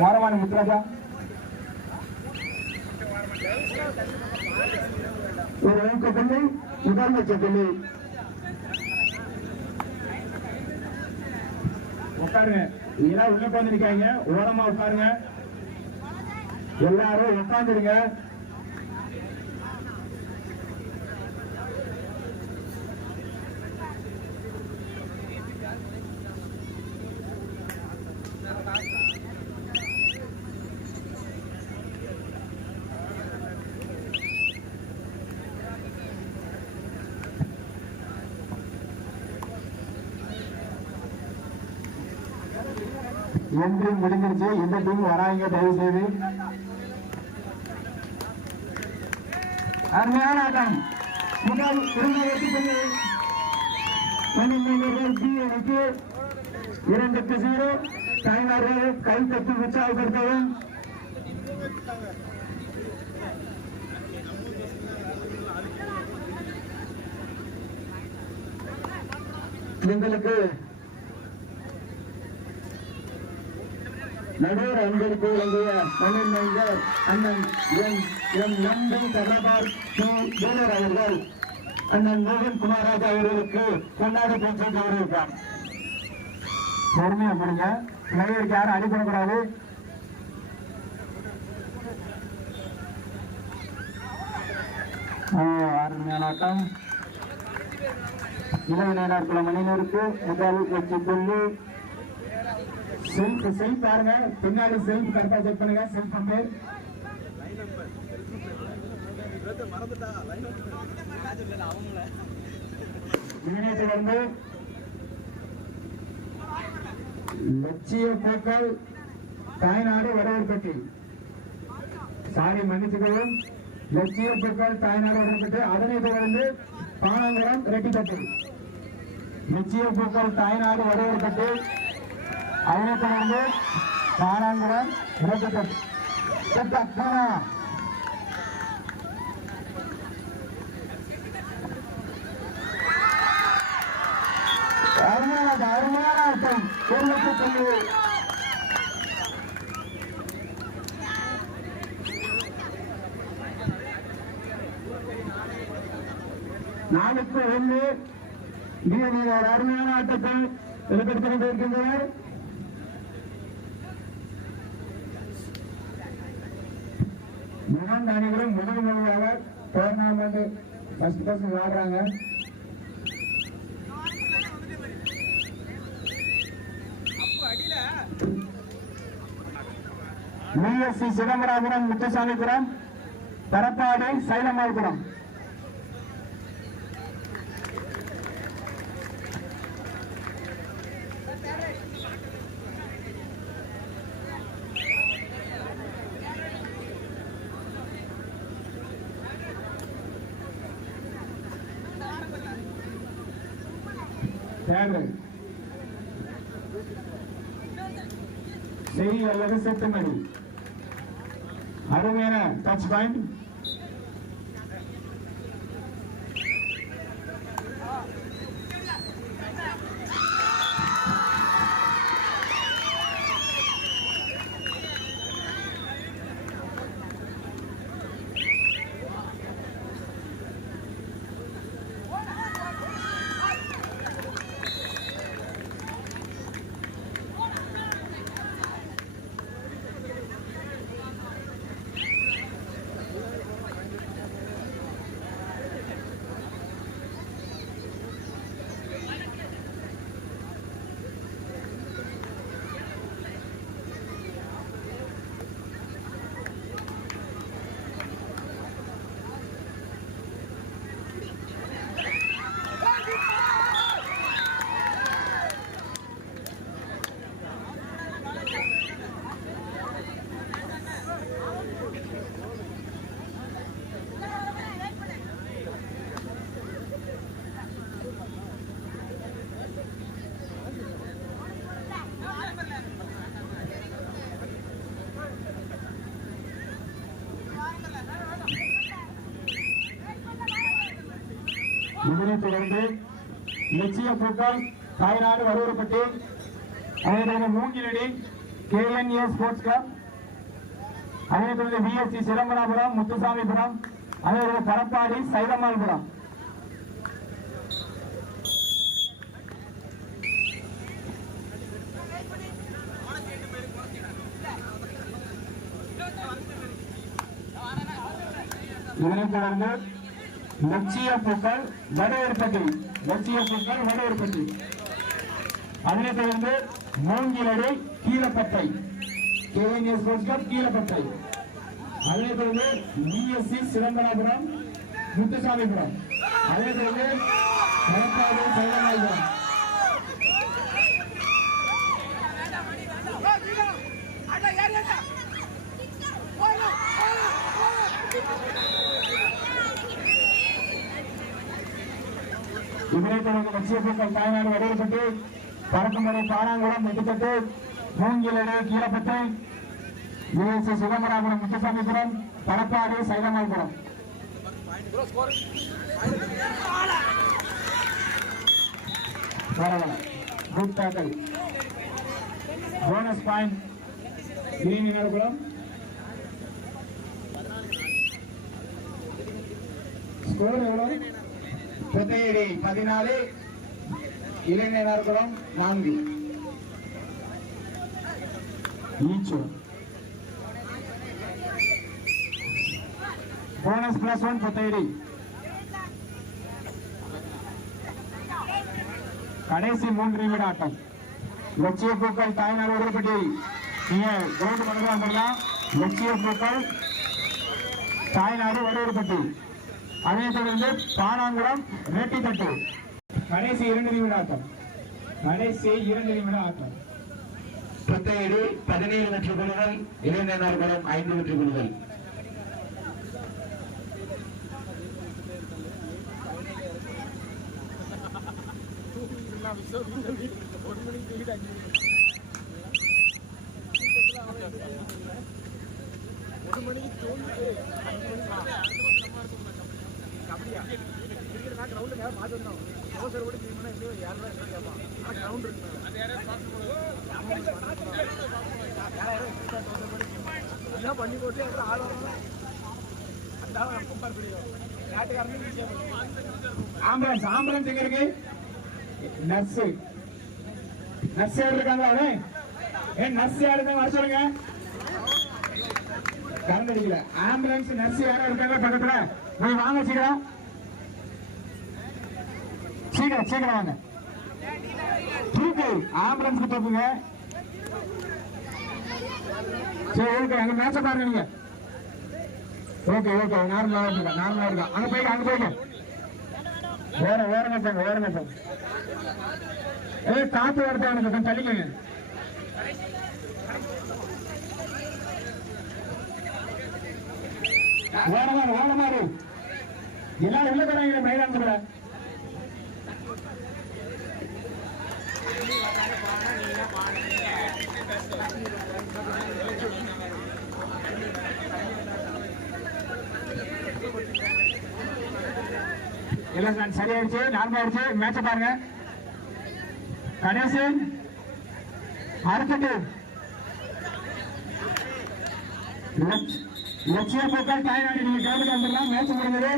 வாரமான முத்துராஜா ஒரு ஊக்கப்பள்ளி முதலமைச்சர் பள்ளி உட்காருங்க. இதெல்லாம் உள்ள உட்காந்துருக்காங்க, ஓரமா உட்காருங்க. எல்லாரும் உட்காந்துருங்க. என்று முடிஞ்சிருச்சு. எந்த டீம் வராங்க தயவு செய்து. அருமையான ஆட்டம். முதல் வெற்றி பெற்று 2-0 தாய்மார்கள் கை தட்டி உற்சாகப்படுத்தவும். எங்களுக்கு நடுவர் அன்பருக்கு வழங்கிய மணிமேந்தர் அண்ணன் எம் நம்பி தரபார் வீரர் அவர்கள் அண்ணன் மோகன் குமாராஜா அவர்களுக்கு கொண்டாடி பேச்சு கௌரவிப்பார். பொறுமையா போடுங்க, பிள்ளைகளுக்கு யாரும் அடிப்படக்கூடாது. அருமையான ஆட்டம். இளைஞர் குளம் மணினருக்கு முதல் வெற்றி புள்ளி. செல்ஃப் பாருங்க, பின்னாடி செல்ஃப் கரெக்டா செக் பண்ணுங்க. செல்ஃப் நம்பர் இணையத்திலிருந்து லட்சிய பூக்கள் தாய்நாடு வரவேற்பட்டி. சாரி மன்னிச்சுக்கவும். லட்சிய பூக்கள் தாய்நாடு வரவேற்பட்டு. அதனை தொடர்ந்து பானங்குளம் ரெட்டிப்பட்டி. லட்சிய பூக்கள் தாய்நாடு வரவேற்பட்டு. அதனை தொடர்ந்து பானங்குளம் ரெட்டிப்பட்டி. அருமையான ஆட்டம். கேரளத்துக்கு 4-1 ஒரு அருமையான ஆட்டத்தை வெளிப்படுத்திக் கொண்டிருக்கின்றனர். இரண்டு அணிகளும் முதன்முறையாக டோர்னாமெண்ட் ஃபர்ஸ்ட் விளையாடுறாங்க. பிஎஸ்சி சிதம்பராபுரம் முத்துசாமிபுரம், தரப்பாடி சைலமாபுரம். செய் அல்லது செத்துமடி. அருமையான டச் பாயிண்ட். தொடர்ந்து லட்சிய பூக்கள் தாய்நாடு வலுவரப்பட்டி, அதனைத் தொடர்ந்து மூங்கிலடி KNA ஸ்போர்ட்ஸ் கிளப், அதனைத் தொடர்ந்து VSC சிதம்பராபுரம் முத்துசாமிபுரம், அதனைத் தொடர்ந்து பரப்பாடி சைதமால்புரம். இதனைத் தொடர்ந்து லட்சிய பூக்கள் வடவர்பட்டி, அதனைத் தொடர்ந்து மூங்கிலடி கீழப்பட்டை KNA ஸ்போர்ட்ஸ் கிளப் கீழப்பட்டை, அதனைத் தொடர்ந்து VSC சிதம்பராபுரம் முத்துசாமிபுரம், அதனைத் தொடர்ந்து பரப்பாடி சைதமால்புரம். இதனைத் தொடர்ந்து லட்சிய பூக்கள் தாய்நாடு வடவரப்பட்டி, பறக்கும்படை Parankulam Mettukattu, Moongiladi Keezhapattai, VSC Chidambarapuram Muthusamipuram, Parappadi Saidamalpuram. Good tackle, bonus point Ilaignarkulam. Score எவ்வளவு? புத்தையடி 14, இளைஞர்குளம் 4. போனஸ் +1 புத்தையடி. கடைசி 3 நிமிட ஆட்டம். லட்சிய பூக்கள் தாய்நாடு வலுவரப்பட்டி, நீங்க கிரவுண்ட் பக்கத்துல வந்துடலாம். லட்சிய பூக்கள் தாய்நாடு வலுவரப்பட்டி, அதனைத் தொடர்ந்து பானாங்குளம் ரெட்டித்தட்டு. கடைசி 2 நிமிட ஆட்டம். புத்தையடி 17 வெற்றி புள்ளிகள், இளைஞர்குளம் 5 வெற்றி புள்ளிகள். ஆம்புலன்ஸ் எங்க இருக்கு? நர்ஸ் யாரு இருக்காங்களா? நர்ஸ் யாரு வர சொல்லுங்க. கரண்ட் அடிக்கல. ஆம்புலன்ஸ் நர்ஸ் யாரும் இருக்காங்க பக்கத்துல? நீங்க வாங்க, சீக்கிரம் வாங்க. தூக்கு, ஆம்புலன்ஸ் தூக்குங்க. சரி, ஓகே, அங்க மேட்ச பாருங்க நீங்க. ஓகே, நார்மலா இருக்கா. அங்க போய்க்க. ஓரங்க சார். காத்து வரது எனக்கு கொஞ்சம் தள்ளிக்கங்க. ஓடமாறு எல்லாரும் உள்ள தராங்க மைதானத்துல. எல்லாம் சரியாயிடுச்சு, நார்மலாயிடுச்சு. மேட்ச பாருங்க. கணேசு அடுத்துட்டு லட்சிய பூக்கள் தாய்நாடு, நீங்க கிளம்பிட்டு வந்துடலாம். மேட்ச் முடிஞ்சது.